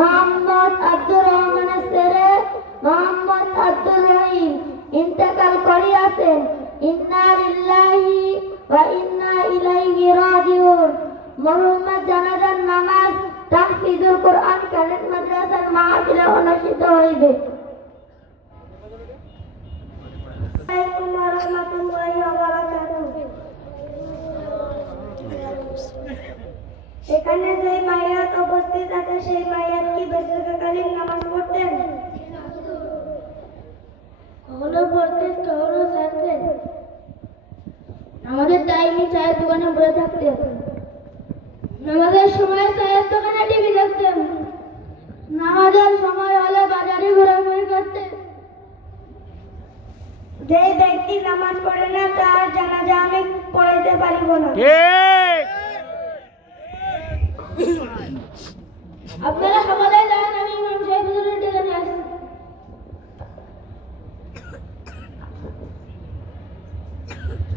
মোহাম্মদ আব্দুর রহমানের ছেলে মোহাম্মদ আব্দুর রহিম ইন্তেকাল করিয়াছেন। ইন্না লিল্লাহি ওয়া ইন্না ইলাইহি রাজিউন। মরহুমের জানাজার নামাজ তাহফিজুল কোরআন কারিম মাদ্রাসার মাহফিলে অনুষ্ঠিত হইবে। আসসালামু আলাইকুম ওয়া রাহমাতুল্লাহি ওয়া বারাকাতুহু। এখানে যে মাইয়াত উপস্থিত আছে সেই মাইয়াত কি বেজরকালীন নামাজ পড়তেন? কখনো পড়তেন, কখনো ছাড়তেন। আমাদের টাইমে চায়ের দোকানে বসে থাকতেন। নামাজের সময় চায়ের দোকানে টিভি দেখতেন। নামাজের সময় হলে বাজারে ঘোরাঘুরি করতেন। যে ব্যক্তি নামাজ পড়ে না তার জানাজা আমি পড়াইতে পারিব না। আপনারা সকলে জানেন আমি ইমাম সাহেব হুজুরের ডেকে নিয়ে আসছি।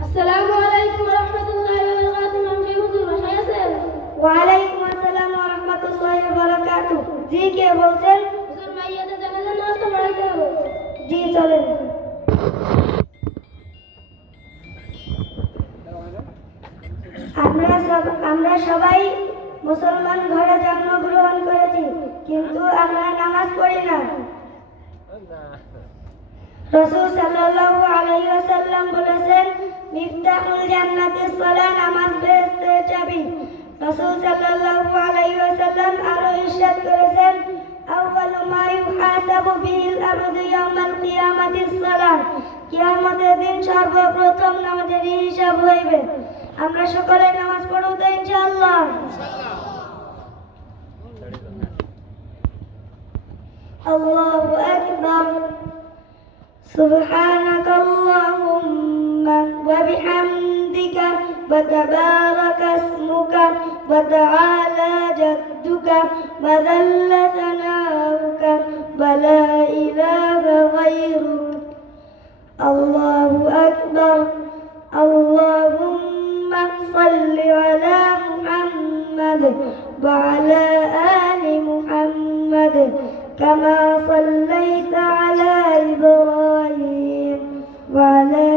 আসসালামু আলাইকুম ওয়া রাহমাতুল্লাহি ওয়া বারাকাতুহু। ইমাম সাহেব হুজুর বাসায় আছেন? ওয়া আলাইকুম আসসালাম ওয়া রাহমাতুল্লাহি ওয়া বারাকাতুহু। জি, কে বলছেন? হুজুর মাইয়াতে জানাজা নামাজ পড়াইতে হবে। জি, চলেন। আমরা সবাই মুসলমান ঘরে জন্মগ্রহণ করেছি, কিন্তু আমরা নামাজ পড়ি না। রাসূল সাল্লাল্লাহু আলাইহি ওয়াসাল্লাম বলেছেন, মিফতাহুল জান্নাতিস সালাহ, নামাজ বেহেশতের চাবি। রাসূল সাল্লাল্লাহু আলাইহি ওয়াসাল্লাম আরো ইরশাদ করেছেন, আউয়ালু মা ইউহাসাবু বিহিল আবদু ইয়াউমাল কিয়ামাতিস সালাহ, কিয়ামতের দিন সর্বপ্রথম নামাজের হিসাব হইবে। আমরা সকলে নামাজ পড়ব তো ইনশাআল্লাহ। আল্লাহু আকবার। সুবহানাকাল্লাহুম্মা ওয়া বিহামদিকা ওয়া তাবারাকা ইসমুকা ওয়া তাআলা জাদ্দুকা ওয়া যাল্লা সানাউকা ওয়া লা ইলাহা গায়রুক। আল্লাহু আকবার। আল্লাহুম্মা সাল্লি আলা মুহাম্মাদ ওয়া আলা আলি মুহাম্মাদ কামা সাল্লাইতা আলা ইব্রাহিম ওয়া আলা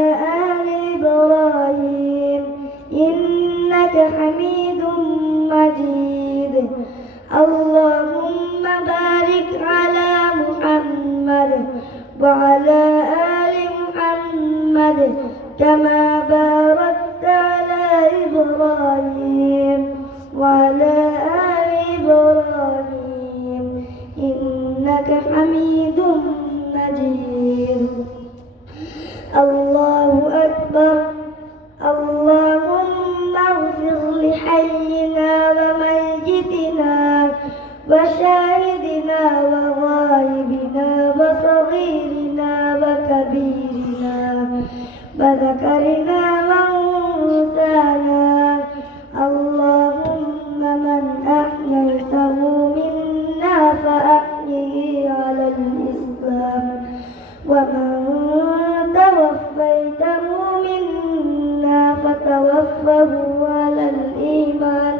আলি ইব্রাহিম ইন্নাকা হামিদুম মাজিদ। আল্লাহুম্মা বারিক আলা মুহাম্মাদ ওয়া আলা আলি মুহাম্মাদ কামা বারাকতা আলা ইব্রাহিম ওয়া আলা আলি ইব্রাহিম ইন্নাকা হামিদুম মাজিদ। আল্লাহু আকবার। আল্লাহুম্মা ইগফির লিহাইয়িনা ওয়া মাইয়িতিনা ওয়া শাহিদিনা ওয়া গায়িবিনা ওয়া সগীরিনা ওয়া কাবীরিনা ওয়া যাকারিনা ওয়া উনসানা। আল্লাহুম্মা মান আহয়াইতাহু মিন্না فأحيه على الإسلام ومن توفيته منا فتوفه على الإيمان.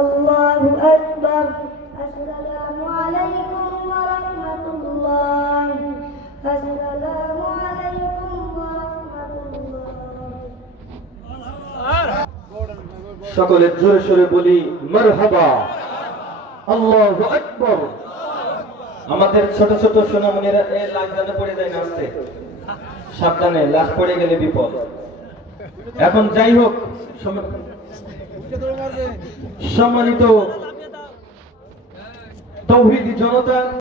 الله أكبر. السلام عليكم ورحمة الله. السلام عليكم ورحمة الله. সকলে জোরে সোরে বলি মারহাবা, আল্লাহু আকবার। আমাদের ছোট ছোট সোনামণিরা এই লাখদানে পড়ে যায় না, আসতে সাবধানে, লাখ পড়ে গেলে বিপদ। এখন যাই হোক, সম্মানিত তৌহিদি জনতা,